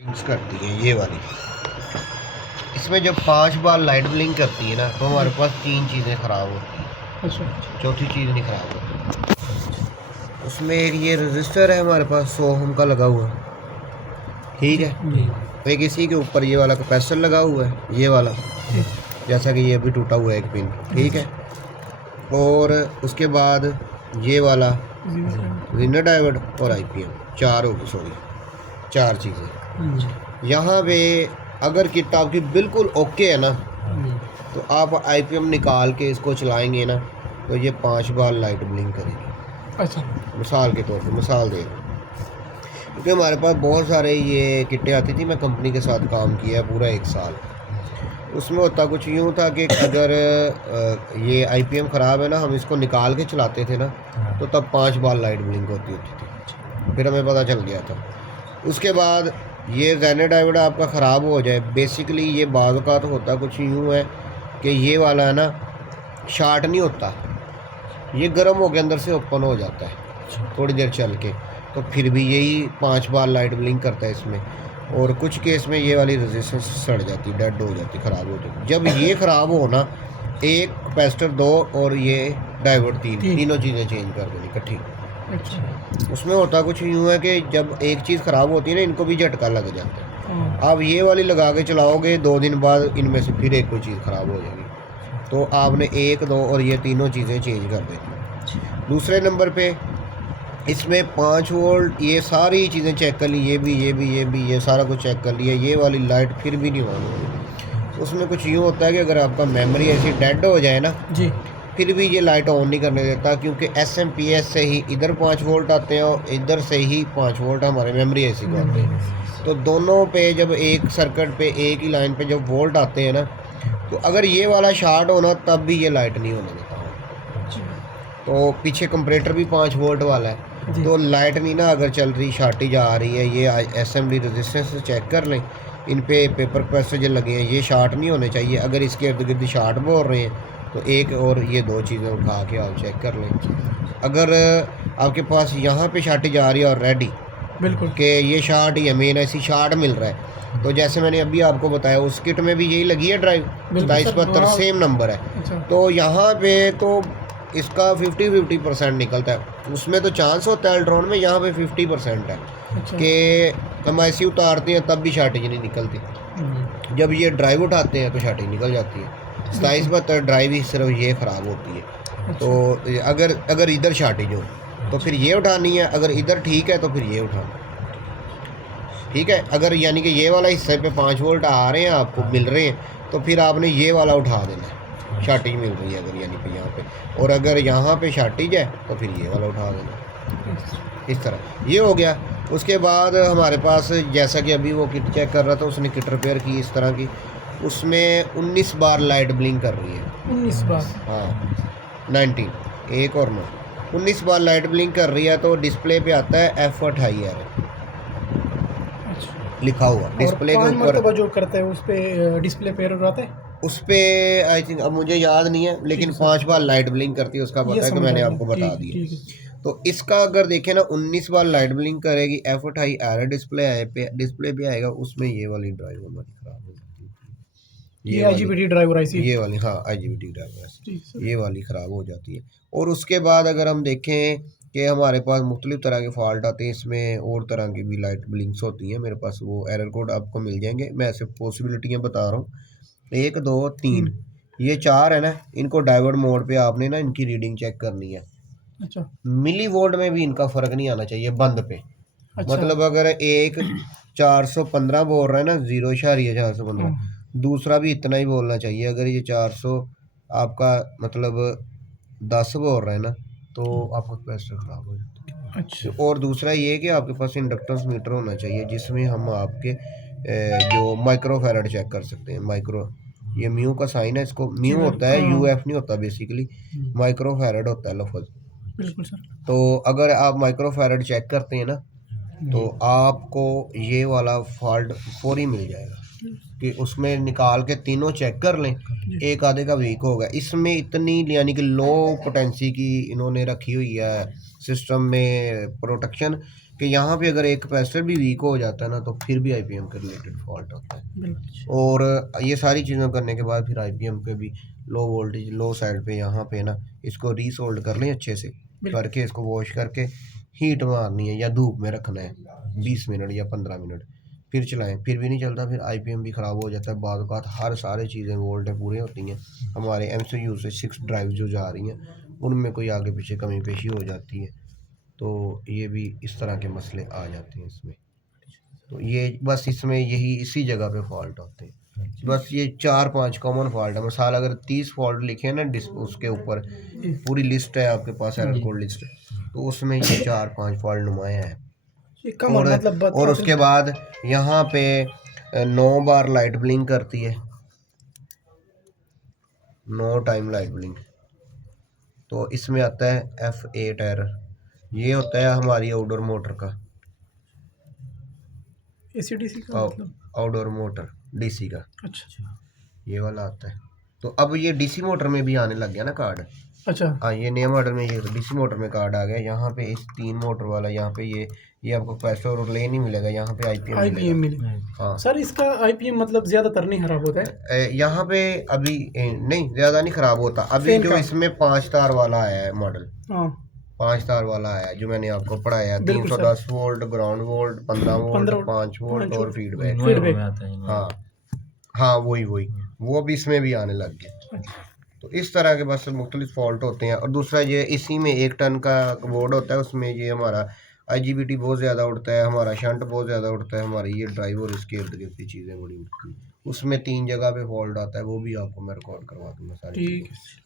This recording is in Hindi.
ब्लिंक्स करती है ये वाली। इसमें जब 5 बार लाइट ब्लिंक करती है ना तो हमारे पास 3 चीज़ें ख़राब होती हैं। अच्छा। चौथी चीज़ नहीं ख़राब होती। उसमें ये रजिस्टर है हमारे पास 100 ओम का लगा हुआ है, ठीक है। जी। एक इसी के ऊपर ये वाला कैपेसिटर लगा हुआ है, ये वाला, जैसा कि ये भी टूटा हुआ है एक पिन, ठीक है। और उसके बाद ये वाला विनर डायोड और आईपीएम, 4 होगी, सॉरी 4 चीज़ें। यहाँ पे अगर किट आपकी बिल्कुल ओके है ना तो आप आईपीएम निकाल के इसको चलाएंगे ना तो ये 5 बार लाइट ब्लिंक करेगी। अच्छा। मिसाल के तौर पे मिसाल दे रहा हूँ, क्योंकि हमारे पास बहुत सारे ये किटें आती थी, मैं कंपनी के साथ काम किया है पूरा 1 साल। उसमें होता कुछ यूँ था कि अगर ये आईपीएम ख़राब है ना, हम इसको निकाल के चलाते थे ना तो तब 5 बार लाइट ब्लिंक होती थी, फिर हमें पता चल गया था। उसके बाद ये जेनर डायोड आपका ख़राब हो जाए, बेसिकली ये बाज़ का तो होता कुछ यूँ है कि ये वाला है ना शार्ट नहीं होता, ये गर्म होकर अंदर से ओपन हो जाता है थोड़ी देर चल के, तो फिर भी यही 5 बार लाइट ब्लिंक करता है इसमें। और कुछ केस में ये वाली रेजिस्टेंस सड़ जाती, डेड हो जाती, ख़राब हो जाती। जब ये ख़राब हो ना, एक कैपेसिटर 2 और ये डायोड 3, तीनों चीज़ें चेंज कर देनी इकट्ठी। अच्छा। उसमें होता कुछ यूँ है कि जब एक चीज़ ख़राब होती है ना, इनको भी झटका लग जाता है। आप ये वाली लगा के चलाओगे, 2 दिन बाद इनमें से फिर एक कोई चीज़ ख़राब हो जाएगी, तो आपने 1, 2 और ये तीनों चीज़ें चेंज कर देनी। दूसरे नंबर पे इसमें 5 वोल्ट, ये सारी चीज़ें चेक कर ली, ये सारा कुछ चेक कर लिया, ये वाली लाइट फिर भी नहीं ऑन हो रही। उसमें कुछ यूँ होता है कि अगर आपका मेमोरी ऐसी डेड हो जाए ना जी, फिर भी ये लाइट ऑन नहीं करने देता, क्योंकि एसएमपीएस से ही इधर 5 वोल्ट आते हैं और इधर से ही 5 वोल्ट हमारे मेमोरी ऐसी को आते हैं। तो दोनों पे जब एक सर्किट पे एक ही लाइन पे जब वोल्ट आते हैं ना, तो अगर ये वाला शार्ट होना तब भी ये लाइट नहीं होने देता। तो पीछे कंपरेटर भी 5 वोल्ट वाला है, तो लाइट नहीं ना अगर चल रही, शार्टेज आ रही है, ये एसएमडी रेजिस्टेंस चेक कर लें, इन पे पेपर कैपेसिटर जो लगे हैं ये शार्ट नहीं होने चाहिए। अगर इसके इर्द गिर्द शार्ट बोल रहे हैं तो एक और ये 2 चीज़ें उठा के आप चेक कर लें। अगर आपके पास यहाँ पे शार्टेज आ रही है और रेडी बिल्कुल कि ये शार्ट ही है, मेन ऐसी शार्ट मिल रहा है, तो जैसे मैंने अभी आपको बताया उस किट में भी यही लगी है ड्राइव 2772 सेम नंबर है। अच्छा। तो यहाँ पे तो इसका 50-50% निकलता है, उसमें तो चांस होता है अल्ट्रॉन में, यहाँ पे 50% है कि हम ऐसी उतारते हैं तब भी शार्टेज नहीं निकलती, जब ये ड्राइव उठाते हैं तो शार्टेज निकल जाती है। 2772 ड्राइव ही सिर्फ ये ख़राब होती है। तो अगर इधर शार्टेज हो तो फिर ये उठानी है, अगर इधर ठीक है तो फिर ये उठाना, ठीक है। अगर यानी कि ये वाला हिस्से पे 5 वोल्ट आ रहे हैं आपको मिल रहे हैं, तो फिर आपने ये वाला उठा देना है, शार्टेज मिल रही है अगर यानी कि यहाँ पे, और अगर यहाँ पे शार्टेज है तो फिर ये वाला उठा देना। इस तरह ये हो गया। उसके बाद हमारे पास जैसा कि अभी वो किट चेक कर रहा था, उसने किट रिपेयर की इस तरह की, उसमें 19 बार लाइट ब्लिंक कर रही है। 19 बार? हाँ 19, 1 और 9, 19 बार लाइट ब्लिंक कर रही है। तो डिस्प्ले पे आता है F28R लिखा हुआ डिस्प्ले के ऊपर। जो करते हैं उस पे डिस्प्ले पे एरर आता है, उस पर आई थिंक, अब मुझे याद नहीं है, लेकिन 5 बार लाइट ब्लिंक करती है उसका पता है कि मैंने आपको बता दिया। तो इसका अगर देखें ना 19 बार लाइट ब्लिंक करेगी, F28R डिस्प्ले पे आएगा, उसमें ये वाली ड्राइव हमारी खराब हो जाती है, ये IGBT ड्राइवर IC, ये वाली, हाँ IGBT ड्राइवर ये वाली ख़राब हो जाती है। और उसके बाद अगर हम देखें कि हमारे पास मुख्तलिफ़ तरह के फॉल्ट आते हैं, इसमें और तरह की भी लाइट ब्लिंक्स होती हैं, मेरे पास वो एरर कोड आपको मिल जाएंगे, मैं ऐसे पॉसिबिलिटियाँ बता रहा हूँ। 1, 2, 3, ये 4 है ना, इनको डाइवर्ट मोड पे आपने ना इनकी रीडिंग चेक करनी है। अच्छा। मिली वोल्ट में भी इनका फ़र्क नहीं आना चाहिए बंद पे। अच्छा। मतलब अगर एक 415 बोल रहा है ना, 0.415, दूसरा भी इतना ही बोलना चाहिए। अगर ये 400 आपका मतलब 10 बोल रहा है ना, तो आपका कैपेसिटर ख़राब हो जाता है। अच्छा। और दूसरा ये कि आपके पास इंडक्टेंस मीटर होना चाहिए, जिसमें हम आपके जो माइक्रोफैरड चेक कर सकते हैं। माइक्रो, ये म्यू का साइन है, इसको म्यू होता है, UF नहीं होता बेसिकली, माइक्रोफैरड होता है लफ्ज़। बिल्कुल सर। तो अगर आप माइक्रोफैरड चेक करते हैं ना, तो आपको ये वाला फॉल्ट फौरी मिल जाएगा कि उसमें निकाल के तीनों चेक कर लें, एक आधे का वीक होगा। इसमें इतनी यानी कि लो पोटेंसी की इन्होंने रखी हुई है सिस्टम में प्रोटेक्शन, कि यहाँ पे अगर एक कैपेसिटर भी वीक हो जाता है ना तो फिर भी आईपीएम के रिलेटेड फॉल्ट होता है। बिल्कुल। और ये सारी चीज़ें करने के बाद फिर आईपीएम पे भी लो वोल्टेज लो साइड पे यहाँ पे ना इसको रीसोल्ड कर लें अच्छे से करके, इसको वॉश करके हीट मारनी है या धूप में रखना है 20 मिनट या 15 मिनट, फिर चलाएं, फिर भी नहीं चलता, फिर आईपीएम भी ख़राब हो जाता है। बाद बात हर सारी चीज़ें वोल्टें पूरी होती हैं, हमारे एमसीयू से 6 ड्राइव जो जा रही हैं उनमें कोई आगे पीछे कमी पेशी हो जाती है, तो ये भी इस तरह के मसले आ जाते हैं इसमें। तो ये बस इसमें यही इसी जगह पे फॉल्ट होते हैं। बस ये 4-5 कॉमन फॉल्ट है। मिसाल अगर 30 फॉल्ट लिखे हैं ना उसके ऊपर पूरी लिस्ट है आपके पास, एरर कोड लिस्ट, तो उसमें ये 4-5 फॉल्ट नुमाया है। ये कम मतलब और उसके बाद यहाँ पे 9 बार लाइट ब्लिंक करती है, 9 टाइम लाइट ब्लिंक। तो इसमें आता है F8 एरर, ये होता है हमारी आउटडोर मोटर का, एसीडीसी का मतलब। आउटडोर मोटर डीसी का, अच्छा ये वाला आता है। तो अब ये डीसी मोटर में भी आने लग गया ना कार्ड। अच्छा। हाँ, ये नए मॉडल में ये डीसी मोटर में कार्ड आ गया। यहाँ पे इस 3 मोटर वाला यहाँ पे ये आपको पैसे और ले नहीं मिलेगा, यहाँ पे आईपीएम मिलेगा। हाँ सर इसका आईपीएम मतलब ज़्यादातर नहीं खराब होता है? यहाँ पे अभी नहीं ज़्यादा नहीं ख़राब होता। अभी जो इसमें 5 तार वाला आया है मॉडल, हाँ 5 तार वाला आया है जो मैंने आपको पढ़ाया, 310 volt ground volt, 15 volt, 5 volt और फीडबैक। हाँ हाँ वही वो भी इसमें भी आने लग गया। तो इस तरह के बस मुख्तलिफ फॉल्ट होते हैं। और दूसरा ये इसी में 1 टन का बोर्ड होता है, उसमें ये हमारा आईजीबीटी बहुत ज़्यादा उड़ता है, हमारा शंट बहुत ज़्यादा उड़ता है, हमारी ये ड्राइव और इसके इर्द गिर्द की चीज़ें बड़ी उड़ती हैं। उसमें 3 जगह पे फॉल्ट आता है, वो भी आपको मैं रिकॉर्ड करवा दूँगा सारी। ठीक है।